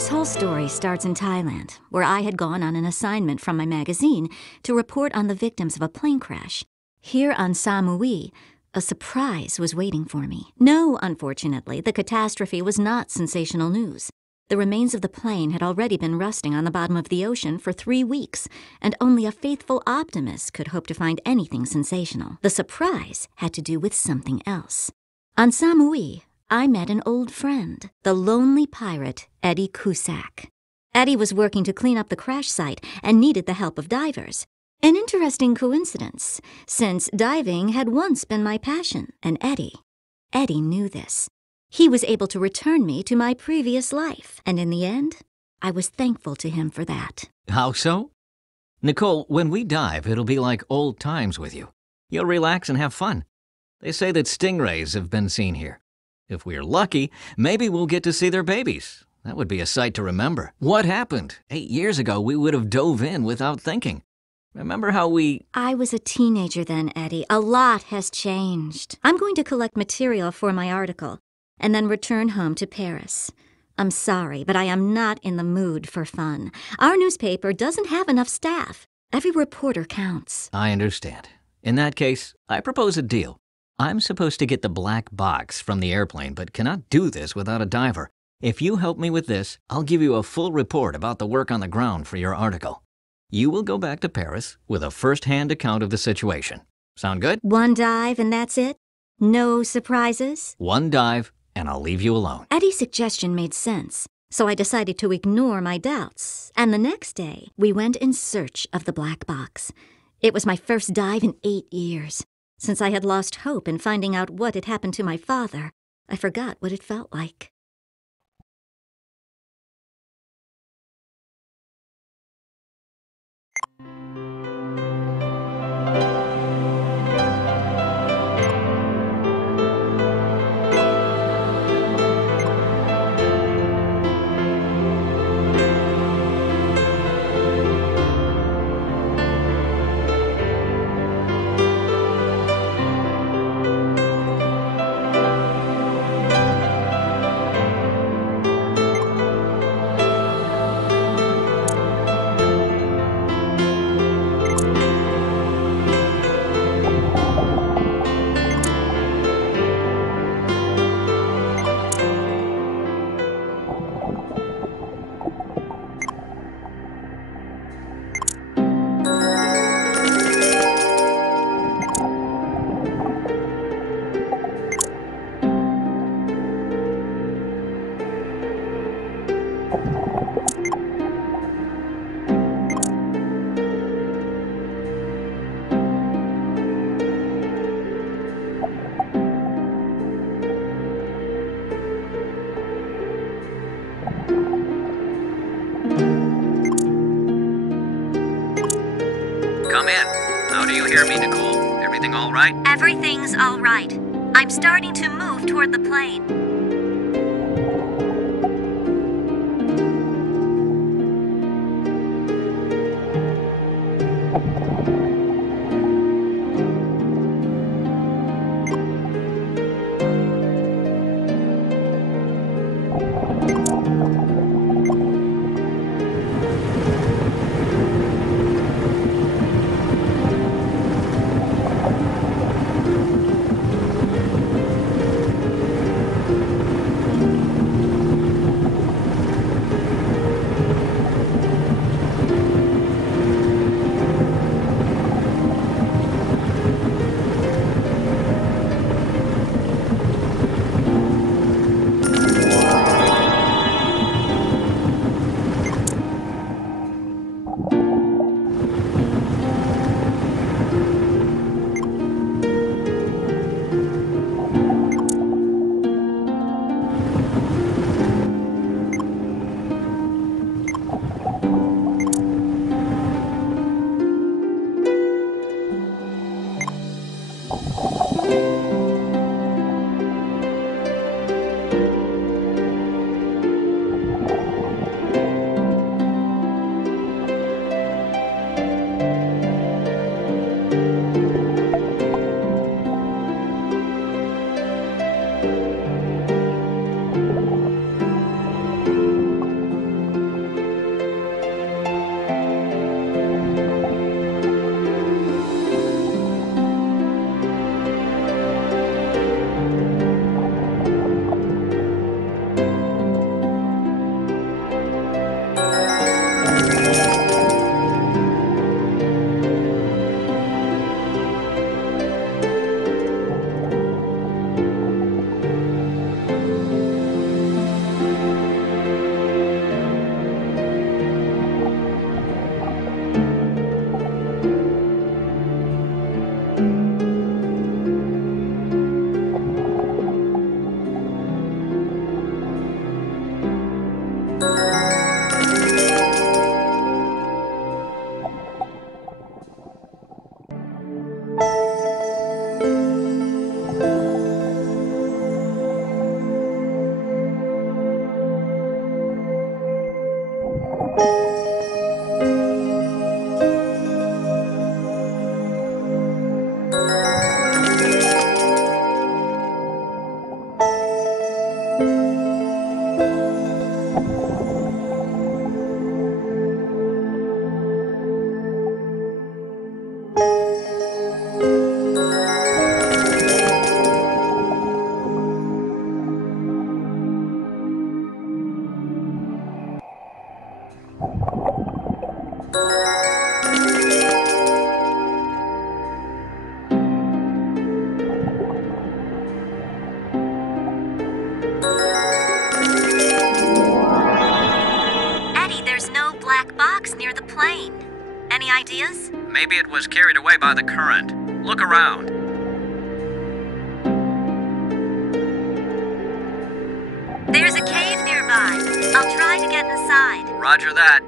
This whole story starts in Thailand, where I had gone on an assignment from my magazine to report on the victims of a plane crash. Here on Samui, a surprise was waiting for me. No, unfortunately, the catastrophe was not sensational news. The remains of the plane had already been rusting on the bottom of the ocean for 3 weeks, and only a faithful optimist could hope to find anything sensational. The surprise had to do with something else. On Samui, I met an old friend, the lonely pirate Eddie Cusack. Eddie was working to clean up the crash site and needed the help of divers. An interesting coincidence, since diving had once been my passion, and Eddie knew this. He was able to return me to my previous life, and in the end, I was thankful to him for that. How so? Nicole, when we dive, it'll be like old times with you. You'll relax and have fun. They say that stingrays have been seen here. If we're lucky, maybe we'll get to see their babies. That would be a sight to remember. What happened? 8 years ago, we would have dove in without thinking. Remember how I was a teenager then, Eddie. A lot has changed. I'm going to collect material for my article and then return home to Paris. I'm sorry, but I am not in the mood for fun. Our newspaper doesn't have enough staff. Every reporter counts. I understand. In that case, I propose a deal. I'm supposed to get the black box from the airplane, but cannot do this without a diver. If you help me with this, I'll give you a full report about the work on the ground for your article. You will go back to Paris with a first-hand account of the situation. Sound good? One dive and that's it? No surprises? One dive, and I'll leave you alone. Eddie's suggestion made sense, so I decided to ignore my doubts. And the next day, we went in search of the black box. It was my first dive in 8 years. Since I had lost hope in finding out what had happened to my father, I forgot what it felt like. Come in. How do you hear me, Nicole? Everything all right? Everything's all right. I'm starting to move toward the plane. Eddie, there's no black box near the plane. Any ideas? Maybe it was carried away by the current. Look around. There's a cave nearby. I'll try to get inside. Roger that.